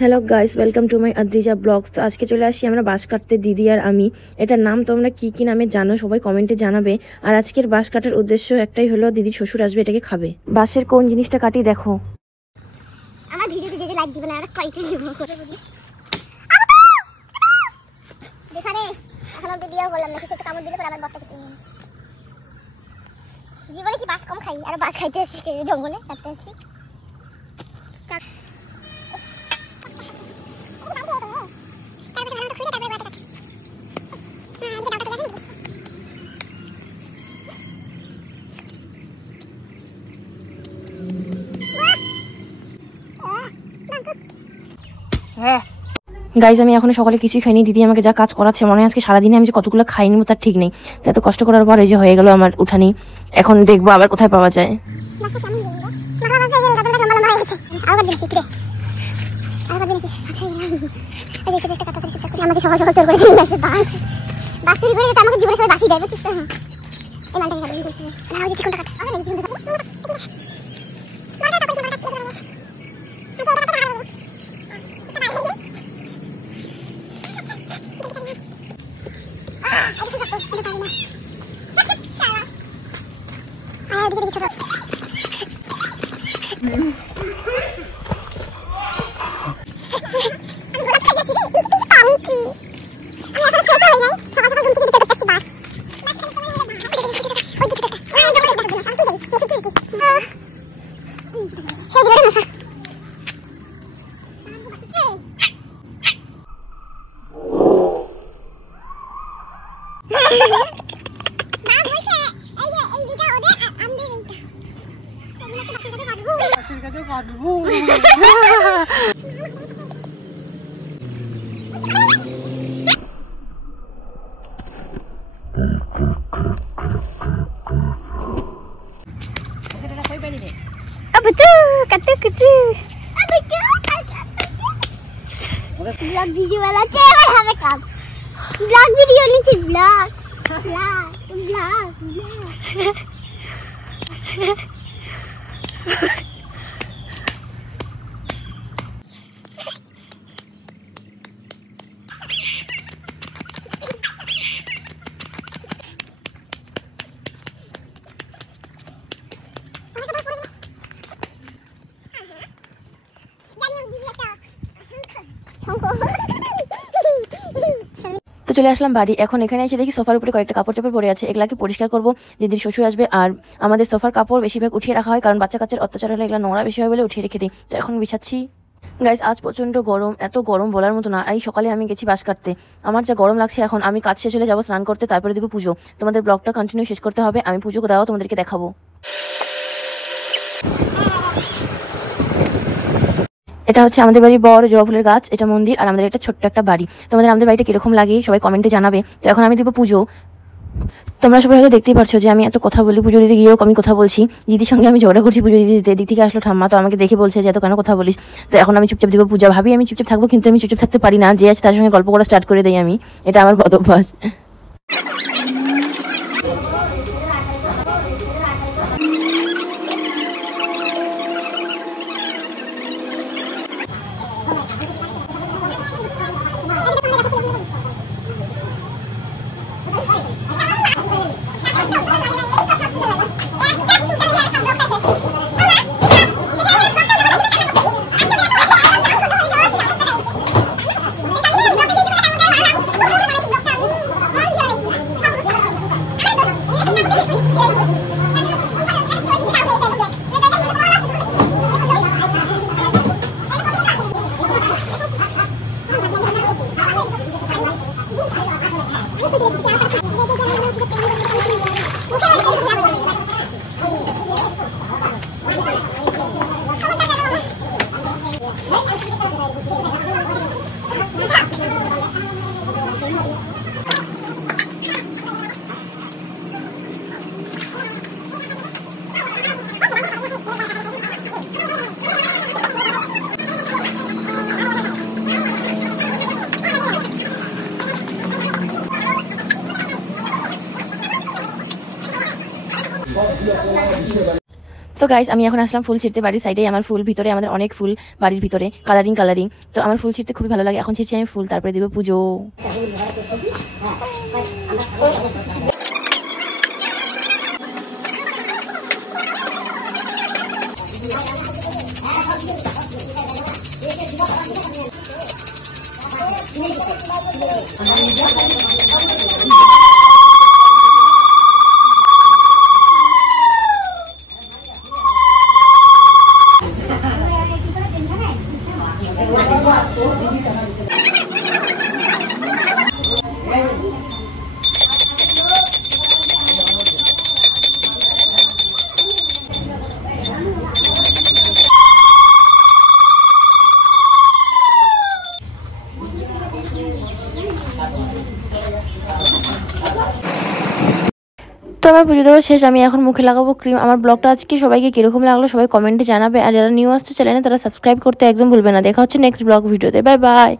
Hello guys, welcome to my Adrija vlogs. তো আজকে চলে আসছি আমরা বাঁশ কাটতে, দিদি আর আমি। এটার নাম তোমরা কি নামে জানো সবাই কমেন্টে জানাবে। আর আজকের বাঁশ কাটার উদ্দেশ্য একটাই হলো, দিদির শ্বশুর আসবে, এটাকে খাবে। বাঁশের কোন জিনিসটা কাটি দেখো। আমার ভিডিওতে যদি লাইক দিবেন আর কয়টি দিব করে বলি। দেখারে এখন অবধি বিয়েও করলাম না, কিছু কামড় দিলে পরে আবার বটটা কেটে নিই। জীবনে কি বাঁশ কম খাই, আর বাঁশ খাইতে আসছি জঙ্গলে কাটতে আসছি। গাইজ আমি এখন সকালে কিছুই খাইনি, দিদি আমাকে যা কাজ করাচ্ছে মনে হয় আজকে সারাদিনে আমি যে কতগুলো খাইনি তার ঠিক নেই। তো এত কষ্ট করার পর এই যে হয়ে গেল আমার উঠানি। এখন দেখবো আবার কোথায় পাওয়া যায়। আমাকে সকাল সকাল চোর করে দিয়ে গেছে বাস চুরি করে যেতে আমাকে জীবনে সবাই বাসি দেয় বুঝছিস তো। এই মালটা খাবি না ওই যে চিকনটা কাটা আরে চিকনটা কাটা ब्लॉग वीडियो वाला चैनल हमें काम ब्लॉग वीडियो नहीं थी ब्लॉग ब्लॉग ब्लॉग তো চলে আসলাম বাড়ি। এখন এখানে এসে দেখি সোফার উপরে কয়েকটা কাপড় চাপড় পরে আছে, এগুলাকে পরিষ্কার করবো। দিদির শ্বশুর আসবে আর আমাদের সোফার কাপড় বেশিরভাগ উঠিয়ে রাখা হয়, কারণ বাচ্চা কাচ্চার অত্যাচার হলে এগুলো নোংরা বেশি হয় বলে উঠিয়ে রেখে দিই। তো এখন বিছাচ্ছি। গাইস আজ প্রচন্ড গরম, এত গরম বলার মতো না। এই সকালে আমি গেছি বাঁশ কাটতে, আমার যা গরম লাগছে। এখন আমি কাজ শেষ হলে যাবো স্নান করতে, তারপরে দেবো পুজো। তোমাদের ব্লগটা কন্টিনিউ শেষ করতে হবে, আমি পুজো দেওয়া তোমাদেরকে দেখাবো। এটা হচ্ছে আমাদের বাড়ির বড় জবা ফুলের গাছ, এটা মন্দির, আর আমাদের একটা ছোট্ট একটা বাড়ি। তোমাদের আমাদের বাড়িটা কিরকম লাগে সবাই কমেন্টে জানাবে। তো এখন আমি দেবো পুজো। তোমরা সবাই হয়তো দেখতেই পারছো যে আমি এত কথা বলি, পুজো দিতে গিয়েও আমি কথা বলছি। দিদির সঙ্গে আমি ঝগড়া করছি পুজো দিতে। দিক থেকে আসলো ঠাম্মা, তো আমাকে দেখে বলছে যে এত কেন কথা বলিস। তো এখন আমি চুপচাপ দেবো পূজা। ভাবি আমি চুপচাপ থাকবো, কিন্তু আমি চুপচাপ থাকতে পারি না। যে আছে তার সঙ্গে গল্প করা স্টার্ট করে দেই আমি, এটা আমার বদ অভ্যাস। সো গাইস, আমি এখন আসলাম ফুল ছিঁড়তে। বাড়ির সাইডে আমার ফুল, ভিতরে আমাদের অনেক ফুল, বাড়ির ভিতরে কালারিং। তো আমার ফুল ছিঁড়তে খুবই ভালো লাগে। এখন ছিঁড়ছি আমি ফুল, তারপরে দেবো পুজো। তো আমার পুজো দেওয়া শেষ, আমি এখন মুখে লাগাবো ক্রিম। আমার ব্লগটা আজকে সবাইকে কিরকম লাগলো সবাই কমেন্টে জানাবে, আর যারা নিউ আসছে চ্যানেলে তারা সাবস্ক্রাইব করতে একদম ভুলবে না। দেখা হচ্ছে নেক্সট ব্লগ ভিডিওতে। Bye bye.